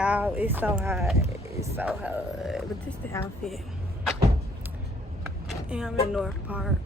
y'all, it's so hot. It's so hot. But this is the outfit. And I'm in North Park.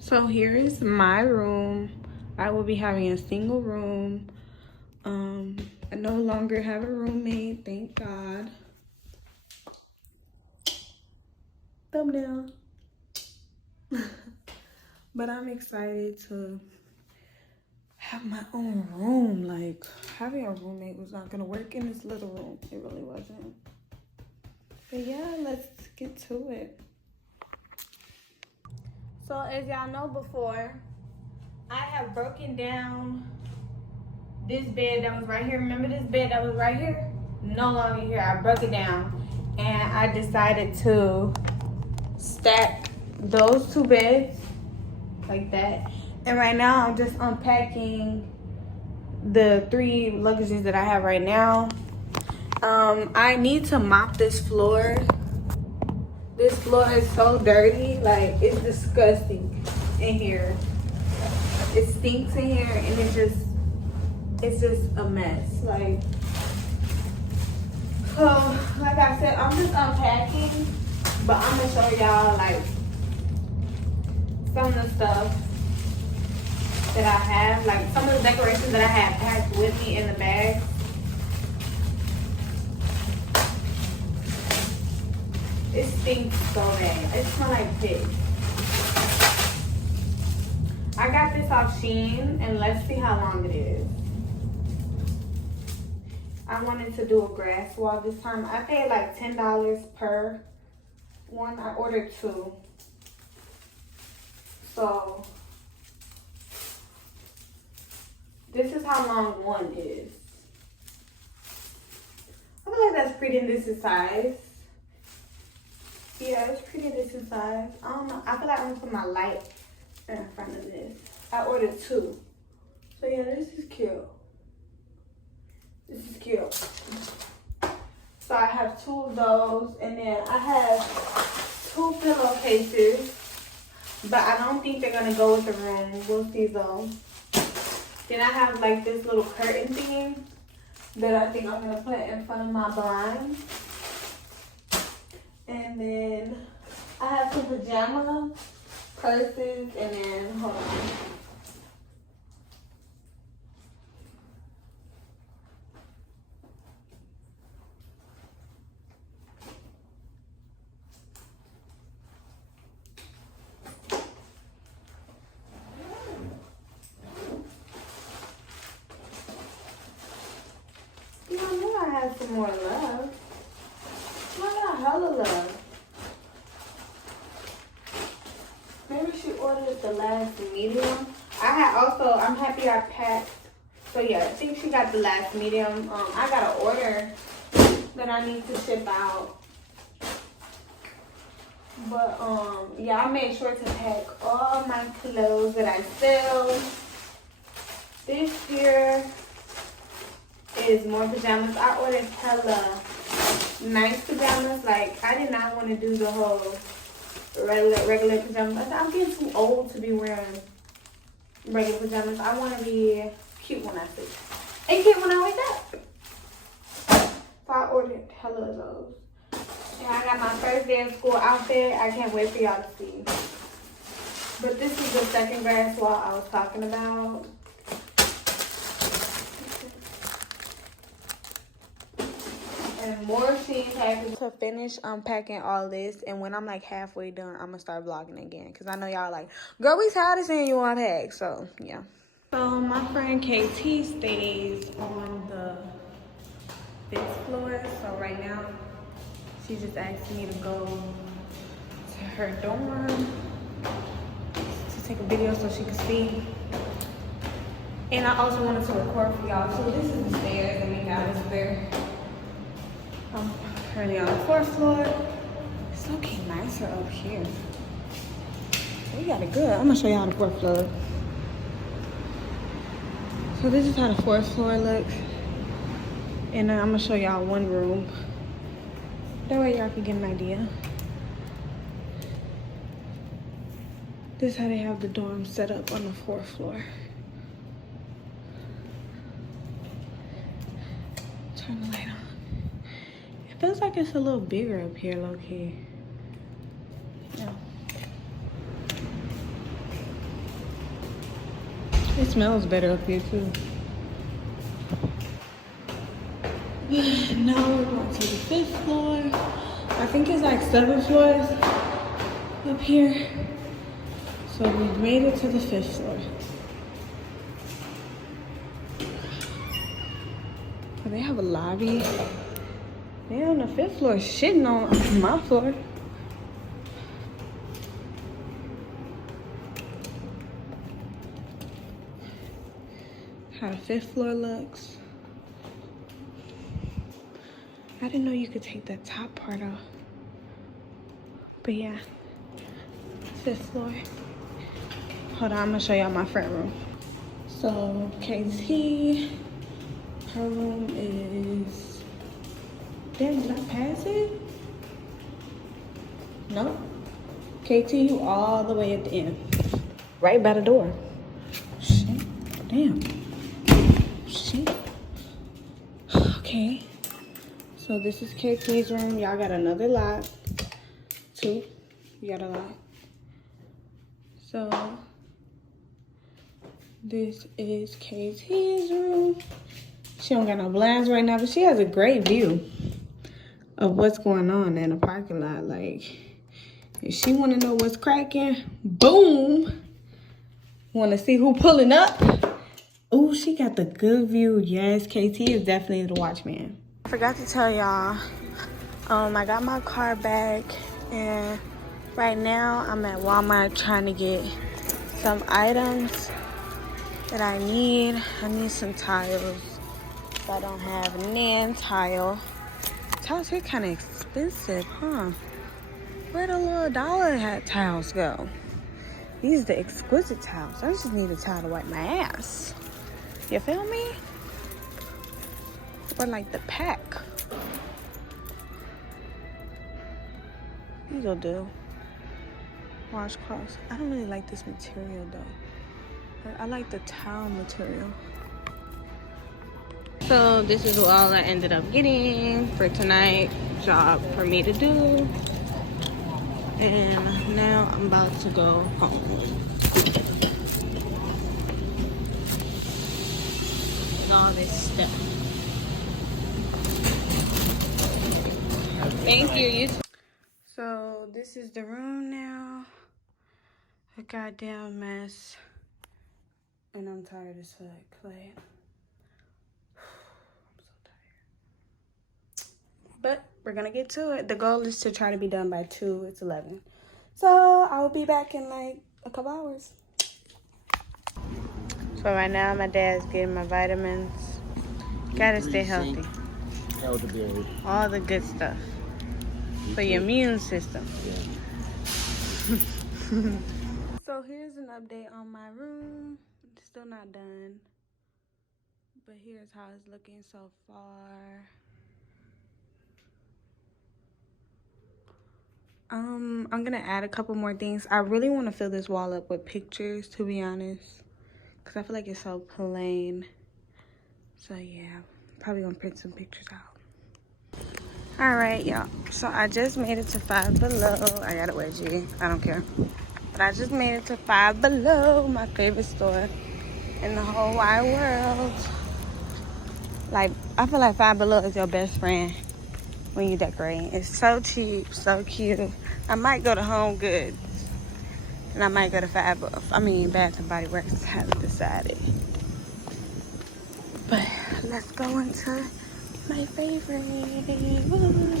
So here is my room. I will be having a single room. I no longer have a roommate, thank God. Thumbnail. But I'm excited to have my own room. Like, having a roommate was not gonna work in this little room. It really wasn't. But yeah, let's get to it. So as y'all know before, I have broken down this bed that was right here. Remember this bed that was right here? No longer here. I broke it down and I decided to stack those two beds like that. And right now I'm just unpacking the 3 luggages that I have right now. I need to mop this floor. This floor is so dirty, like it's disgusting in here. It stinks in here and it's just a mess. Like, so like I said, I'm just unpacking, but I'm gonna show y'all like some of the stuff that I have, like some of the decorations that I have packed with me in the bag. It stinks so bad. It smells like piss. I got this off SHEIN, and let's see how long it is. I wanted to do a grass wall this time. I paid like $10 per one. I ordered 2. So this is how long one is. I feel like that's pretty decent size. Yeah, it's pretty decent size. I don't know. I feel like I'm gonna put my light in front of this. I ordered 2. So yeah, this is cute. This is cute. So I have 2 of those, and then I have 2 pillowcases, but I don't think they're gonna go with the room. We'll see though. Then I have like this little curtain thing that I think I'm gonna put in front of my blind. And then I have some pajama purses, and then hold on. You know, I knew I had some more love. I got hella love. Maybe she ordered the last medium. I'm happy I packed. So yeah, I think she got the last medium. I got an order that I need to ship out. But yeah, I made sure to pack all my clothes that I sell. This here is more pajamas. I ordered hella nice pajamas. Like, I did not want to do the whole regular pajamas. I said, I'm getting too old to be wearing regular pajamas. I want to be cute when I sleep and cute when I wake up. So I ordered hella of those. And I got my first day of school outfit. I can't wait for y'all to see. But this is the second grass wall I was talking about. And more SHEIN packages. To finish unpacking all this, and when I'm like halfway done, I'm gonna start vlogging again, because I know y'all like, girl, we tired of seeing you unpack. So yeah. So my friend KT stays on the 5th floor. So right now she just asked me to go to her dorm to take a video so she can see. And I also wanted to record for y'all. So this is the stairs, and we got this there. I'm currently on the 4th floor. It's looking nicer up here. We got it good. I'm gonna show y'all the 4th floor. So this is how the 4th floor looks. And I'm gonna show y'all one room. That way y'all can get an idea. This is how they have the dorm set up on the 4th floor. feels like it's a little bigger up here, low-key. Yeah. It smells better up here, too. Now we're going to the 5th floor. I think it's like 7 floors up here. So we've made it to the 5th floor. Oh, they have a lobby. They're on the 5th floor shitting on my floor. How the 5th floor looks. I didn't know you could take that top part off. But yeah, 5th floor. Hold on, I'm gonna show y'all my front room. So KT, her room is, damn, did I pass it? Nope. KT, you all the way at the end. Right by the door. Shit, damn. Shit. Okay. So this is KT's room. Y'all got another lock. 2. You got a lock. So this is KT's room. She don't got no blinds right now, but she has a great view of what's going on in the parking lot. Like, if she want to know what's cracking, boom. Want to see who pulling up? Oh, she got the good view. Yes, KT is definitely the watchman. I forgot to tell y'all, I got my car back, and right now I'm at Walmart trying to get some items that I need. I need some tiles. So I don't have nan tile. Tiles here kind of expensive, huh? Where the little dollar hat tiles go? These are the exquisite tiles. I just need a towel to wipe my ass. You feel me? Or like the pack. These will do. Washcloths. I don't really like this material though. I like the towel material. So this is all I ended up getting for tonight. Job for me to do. And now I'm about to go home. And all this stuff. Thank you. You too. So this is the room now. A goddamn mess. And I'm tired as fuck, Clay. I'm so tired. But we're gonna get to it. The goal is to try to be done by 2. It's 11. So I will be back in like a couple hours. So right now my dad's getting my vitamins. Gotta stay healthy. Elderberry. All the good stuff. For your immune system. Yeah. So here's an update on my room. It's still not done. But here's how it's looking so far. I'm gonna add a couple more things. I really want to fill this wall up with pictures, to be honest. Because I feel like it's so plain. So yeah, probably gonna print some pictures out. Alright, y'all. So I just made it to Fivebelow. I got a wedgie. I don't care. But I just made it to Fivebelow, my favorite store in the whole wide world. Like, I feel like Fivebelow is your best friend when you decorate. It's so cheap, so cute. I might go to Home Goods. And I might go to Bath and Body Works. Haven't decided. But let's go into my favorite. Woo.